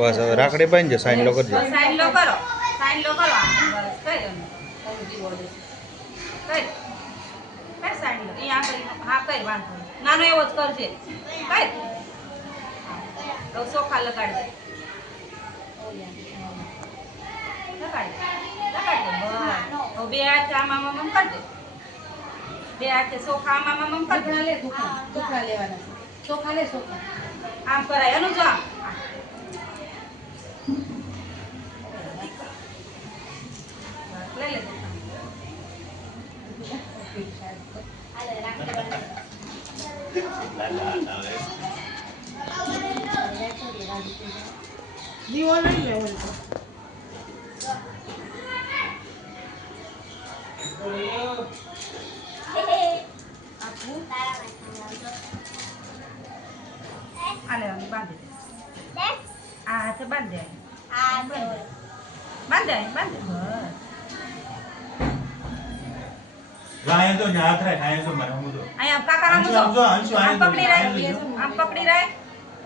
બસ હવે રાખડી બાંધજો, સાઈન લો કરજો. સાઈન લો કરો, સાઈન લો કરો. બસ કઈ દો કઈ કઈ સાઈન લો અહીંયા કરી. હા કઈ વાંધો નહીં. નાનો એવો જ કરજે. કઈ તો સોખા લગાડી દે. લગાડી દે બસ. તો બે હાથે આમાં આમ કરી દે. બે હાથે સોખા આમાં આમ કરી દે. લે ટુકડા લેવાના છે. ચોખા લે ચોખા. આમ કરાય એનું જો આમ. લઈ લે દીવો લઈ લે ઓલ તો. આલે બાંધી દે. આ હાથે બાંધ દે. બાંધ દે બાંધ દે બસ. ગાય તો હાથ રાખ, આયા તો મારે હું તો અહીંયા કાકા હામું જો. આમ પકડી રાખ. આમ પકડી રાખ.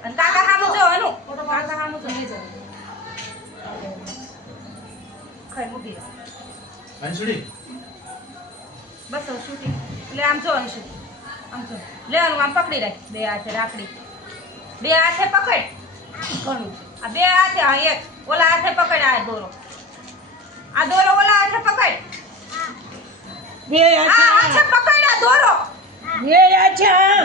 અને કાકા હામું જો અનુ. કાકા હામું જો. ખાઈ મૂકી દે. અંશુડી બસ હવે શૂટિંગ. એટલે આમ જો અંશુ. આમ જો. લે અનુ આમ પકડી રાખ. બે હાથે રાખડી. બે હાથે પકડ. ઘણું. આ બે હાથે આ એક. ઓલા હાથે પકડ આ દોરો. આ દોરો ઓલા હાથે પકડ. બે આ હાથે પકડ આ દોરો. બે આછા